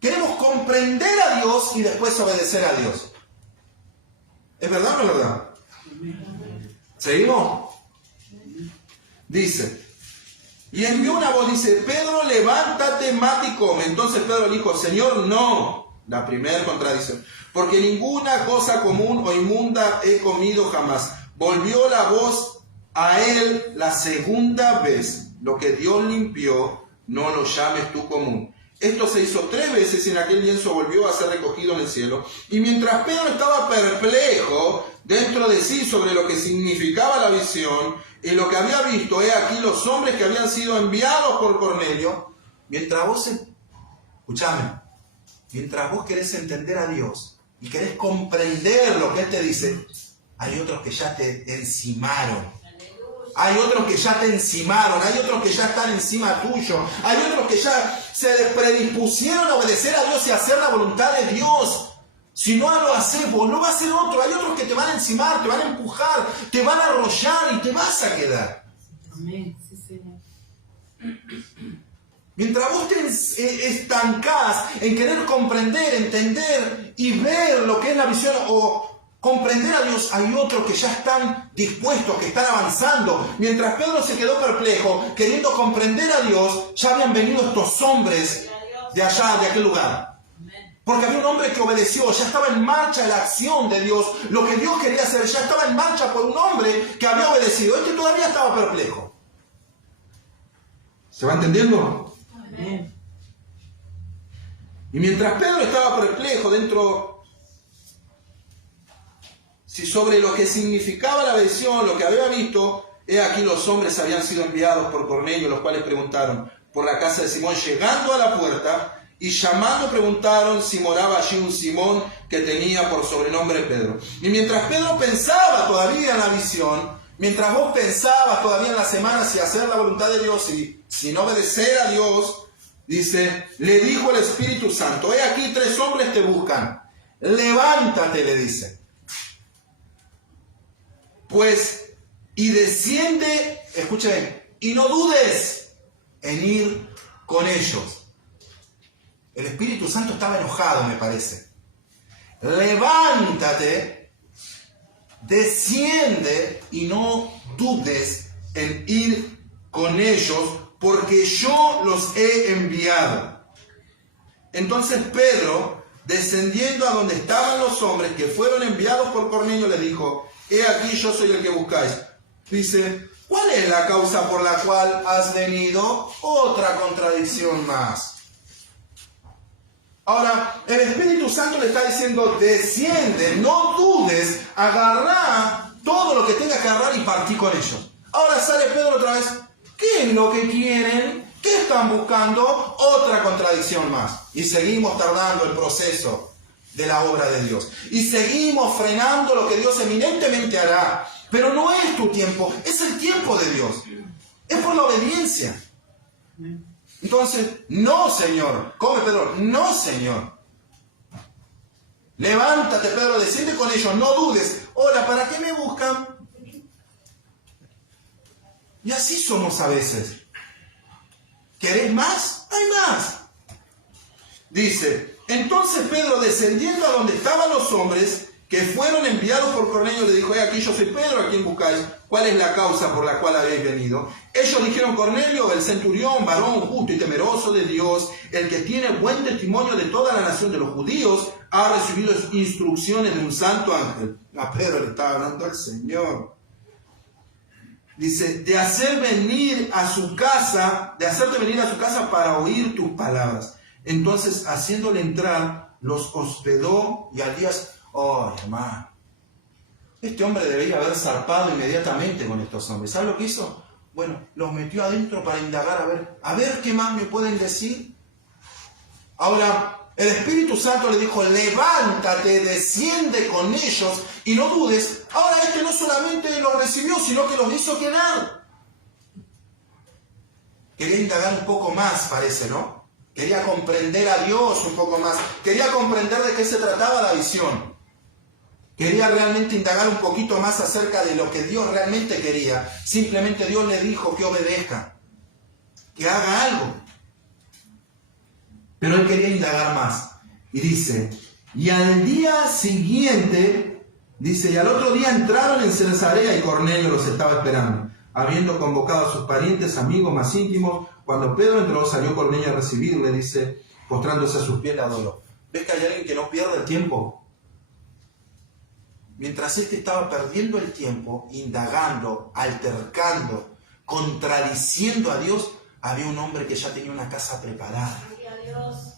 Queremos comprender a Dios y después obedecer a Dios. ¿Es verdad o no es verdad? ¿Seguimos? Dice, y envió una voz, dice, Pedro, levántate, mata y come. Entonces Pedro le dijo, Señor, no. La primera contradicción. Porque ninguna cosa común o inmunda he comido jamás. Volvió la voz a él la segunda vez. Lo que Dios limpió, no lo llames tú común. Esto se hizo 3 veces y en aquel lienzo volvió a ser recogido en el cielo. Y mientras Pedro estaba perplejo dentro de sí sobre lo que significaba la visión y lo que había visto, he aquí los hombres que habían sido enviados por Cornelio. Mientras vos, escuchame, mientras vos querés entender a Dios y querés comprender lo que Él te dice, hay otros que ya te encimaron. Hay otros que ya te encimaron, hay otros que ya están encima tuyo, hay otros que ya se predispusieron a obedecer a Dios y a hacer la voluntad de Dios. Si no lo haces vos, lo va a hacer otro. Hay otros que te van a encimar, te van a empujar, te van a arrollar y te vas a quedar. Amén. Sí, Señor. Mientras vos te estancás en querer comprender, entender y ver lo que es la visión o comprender a Dios, hay otros que ya están dispuestos, que están avanzando. Mientras Pedro se quedó perplejo, queriendo comprender a Dios, ya habían venido estos hombres de allá, de aquel lugar. Porque había un hombre que obedeció, ya estaba en marcha la acción de Dios. Lo que Dios quería hacer ya estaba en marcha por un hombre que había obedecido. Este todavía estaba perplejo. ¿Se va entendiendo? Amén. Y mientras Pedro estaba perplejo dentro, si sobre lo que significaba la visión, lo que había visto, he aquí los hombres habían sido enviados por Cornelio, los cuales preguntaron por la casa de Simón, llegando a la puerta, y llamando preguntaron si moraba allí un Simón que tenía por sobrenombre Pedro. Y mientras Pedro pensaba todavía en la visión, mientras vos pensabas todavía en la semana si hacer la voluntad de Dios y si no obedecer a Dios, dice, le dijo el Espíritu Santo, he aquí 3 hombres te buscan, levántate, le dice. Pues, y desciende, escuchen, y no dudes en ir con ellos. El Espíritu Santo estaba enojado, me parece. Levántate, desciende y no dudes en ir con ellos, porque yo los he enviado. Entonces Pedro, descendiendo a donde estaban los hombres que fueron enviados por Cornelio, le dijo, he aquí yo soy el que buscáis. Dice, ¿cuál es la causa por la cual has venido? Otra contradicción más. Ahora, el Espíritu Santo le está diciendo, desciende, no dudes, agarrá todo lo que tengas que agarrar y partí con ellos. Ahora sale Pedro otra vez, ¿qué es lo que quieren? ¿Qué están buscando? Otra contradicción más. Y seguimos tardando el proceso de la obra de Dios. Y seguimos frenando lo que Dios eminentemente hará. Pero no es tu tiempo, es el tiempo de Dios. Es por la obediencia. Entonces, no, Señor. Come, Pedro. No, Señor. Levántate, Pedro, desciende con ellos. No dudes. Hola, ¿para qué me buscan? Y así somos a veces. ¿Querés más? Hay más. Dice, entonces Pedro, descendiendo a donde estaban los hombres que fueron enviados por Cornelio, le dijo, aquí yo soy Pedro, a quien buscáis. ¿Cuál es la causa por la cual habéis venido? Ellos dijeron, Cornelio, el centurión, varón justo y temeroso de Dios, el que tiene buen testimonio de toda la nación de los judíos, ha recibido instrucciones de un santo ángel. A Pedro le estaba hablando al Señor. Dice, de hacerte venir a su casa para oír tus palabras. Entonces, haciéndole entrar, los hospedó y al día... Oh, hermano. Este hombre debería haber zarpado inmediatamente con estos hombres. ¿Sabe lo que hizo? Bueno, los metió adentro para indagar, a ver qué más me pueden decir. Ahora, el Espíritu Santo le dijo, levántate, desciende con ellos y no dudes. Ahora este no solamente los recibió, sino que los hizo quedar. Quería indagar un poco más, parece, ¿no? Quería comprender a Dios un poco más. Quería comprender de qué se trataba la visión. Quería realmente indagar un poquito más acerca de lo que Dios realmente quería. Simplemente Dios le dijo que obedezca, que haga algo. Pero él quería indagar más. Y dice, y al día siguiente, dice, y al otro día entraron en Cesarea y Cornelio los estaba esperando, habiendo convocado a sus parientes, amigos más íntimos. Cuando Pedro entró, salió Cornelio a recibirle, dice, postrándose a sus pies le adoró. ¿Ves que hay alguien que no pierde el tiempo? Mientras este estaba perdiendo el tiempo, indagando, altercando, contradiciendo a Dios, había un hombre que ya tenía una casa preparada.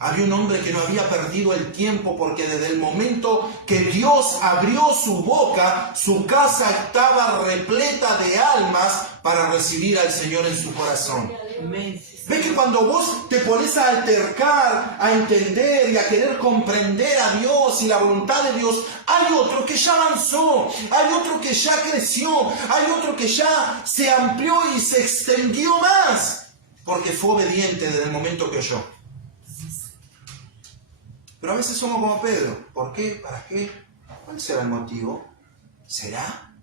Había un hombre que no había perdido el tiempo, porque desde el momento que Dios abrió su boca, su casa estaba repleta de almas para recibir al Señor en su corazón. ¿Ves que cuando vos te pones a altercar, a entender y a querer comprender a Dios y la voluntad de Dios, hay otro que ya avanzó, hay otro que ya creció, hay otro que ya se amplió y se extendió más, porque fue obediente desde el momento que oyó? Pero a veces somos como Pedro. ¿Por qué? ¿Para qué? ¿Cuál será el motivo? ¿Será?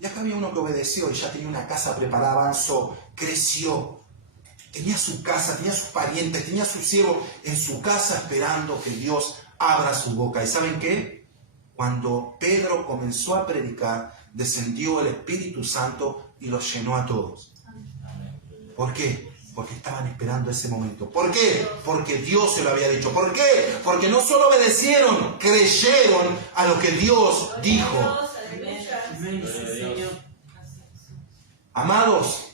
Y acá había uno que obedeció y ya tenía una casa preparada, avanzó, creció. Tenía su casa, tenía sus parientes, tenía sus siervos en su casa esperando que Dios abra su boca. ¿Y saben qué? Cuando Pedro comenzó a predicar, descendió el Espíritu Santo y los llenó a todos. ¿Por qué? Porque estaban esperando ese momento. ¿Por qué? Porque Dios se lo había dicho. ¿Por qué? Porque no solo obedecieron, creyeron a lo que Dios dijo. Amados,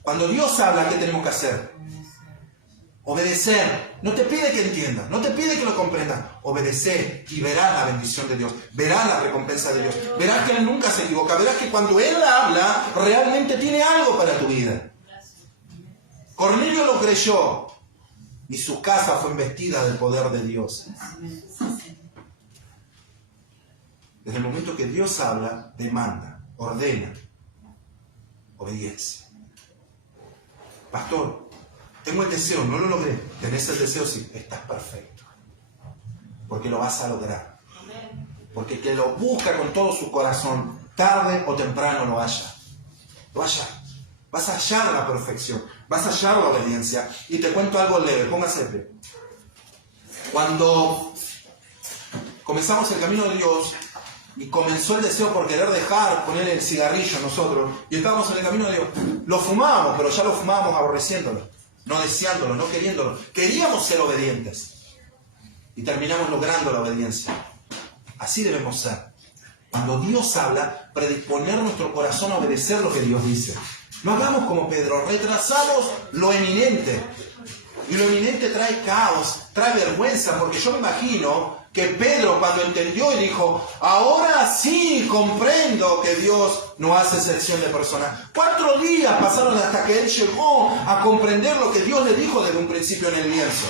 cuando Dios habla, ¿qué tenemos que hacer? Obedecer. No te pide que entiendas, no te pide que lo comprendas. Obedecer y verás la bendición de Dios, verás la recompensa de Dios, verás que Él nunca se equivoca, verás que cuando Él habla, realmente tiene algo para tu vida. Cornelio lo creyó y su casa fue investida del poder de Dios. Desde el momento que Dios habla, demanda, ordena, obediencia. Pastor, tengo el deseo, no lo logré. ¿Tenés el deseo? Sí, estás perfecto. Porque lo vas a lograr. Porque el que lo busca con todo su corazón, tarde o temprano lo halla. Lo halla. Vas a hallar la perfección, vas a hallar la obediencia. Y te cuento algo leve, póngase de pie. Cuando comenzamos el camino de Dios y comenzó el deseo por querer dejar, poner el cigarrillo nosotros, y estábamos en el camino de Dios, lo fumábamos, pero ya lo fumábamos aborreciéndolo, no deseándolo, no queriéndolo. Queríamos ser obedientes y terminamos logrando la obediencia. Así debemos ser. Cuando Dios habla, predisponer nuestro corazón a obedecer lo que Dios dice. No hagamos como Pedro, retrasamos lo eminente. Y lo eminente trae caos, trae vergüenza, porque yo me imagino que Pedro cuando entendió y dijo, ahora sí comprendo que Dios no hace excepción de personas. 4 días pasaron hasta que él llegó a comprender lo que Dios le dijo desde un principio en el lienzo.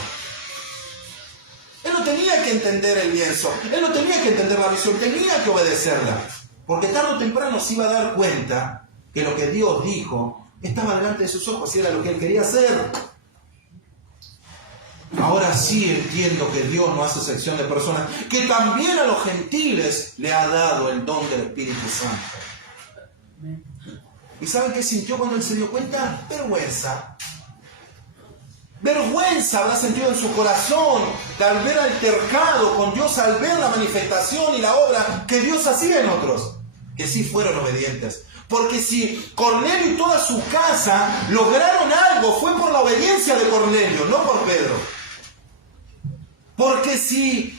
Él no tenía que entender el lienzo, él no tenía que entender la visión, tenía que obedecerla. Porque tarde o temprano se iba a dar cuenta que lo que Dios dijo estaba delante de sus ojos y era lo que él quería hacer. Ahora sí entiendo que Dios no hace excepción de personas, que también a los gentiles le ha dado el don del Espíritu Santo. ¿Y saben qué sintió cuando él se dio cuenta? Vergüenza. Vergüenza habrá sentido en su corazón al ver altercado con Dios, al ver la manifestación y la obra que Dios hacía en otros, que sí fueron obedientes. Porque si Cornelio y toda su casa lograron algo, fue por la obediencia de Cornelio, no por Pedro. Porque si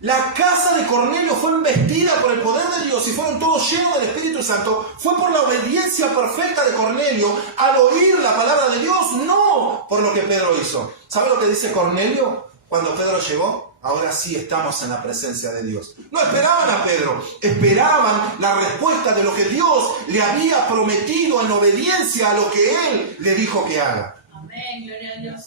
la casa de Cornelio fue investida por el poder de Dios y fueron todos llenos del Espíritu Santo, fue por la obediencia perfecta de Cornelio al oír la palabra de Dios, no por lo que Pedro hizo. ¿Sabe lo que dice Cornelio cuando Pedro llegó? Ahora sí estamos en la presencia de Dios. No esperaban a Pedro, esperaban la respuesta de lo que Dios le había prometido en obediencia a lo que Él le didijo que haga. Amén, gloria a Dios.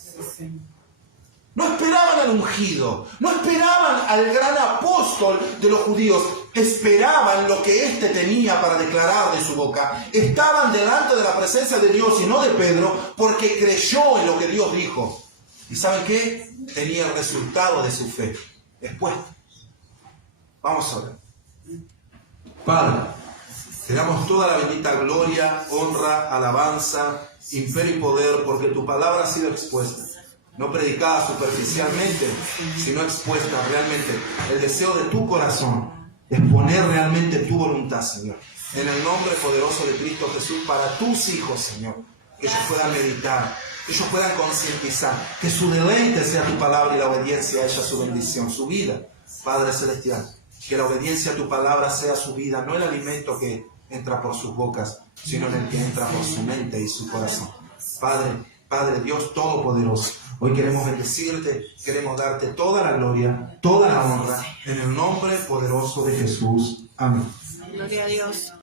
No esperaban al ungido, no esperaban al gran apóstol de los judíos, esperaban lo que éste tenía para declarar de su boca. Estaban delante de la presencia de Dios y no de Pedro, porque creyó en lo que Dios dijo. ¿Y saben qué? Tenía el resultado de su fe. Después, vamos a ver. Padre, te damos toda la bendita gloria, honra, alabanza, imperio y poder, porque tu palabra ha sido expuesta. no predicada superficialmente, sino expuesta realmente. El deseo de tu corazón es poner realmente tu voluntad, Señor. En el nombre poderoso de Cristo Jesús, para tus hijos, Señor, que ellos puedan meditar, que ellos puedan concientizar, que su deleite sea tu palabra y la obediencia a ella su bendición, su vida, Padre Celestial. Que la obediencia a tu palabra sea su vida, no el alimento que entra por sus bocas, sino el que entra por su mente y su corazón. Padre Dios Todopoderoso, hoy queremos bendecirte, queremos darte toda la gloria, toda la honra, en el nombre poderoso de Jesús. Amén. Gloria a Dios.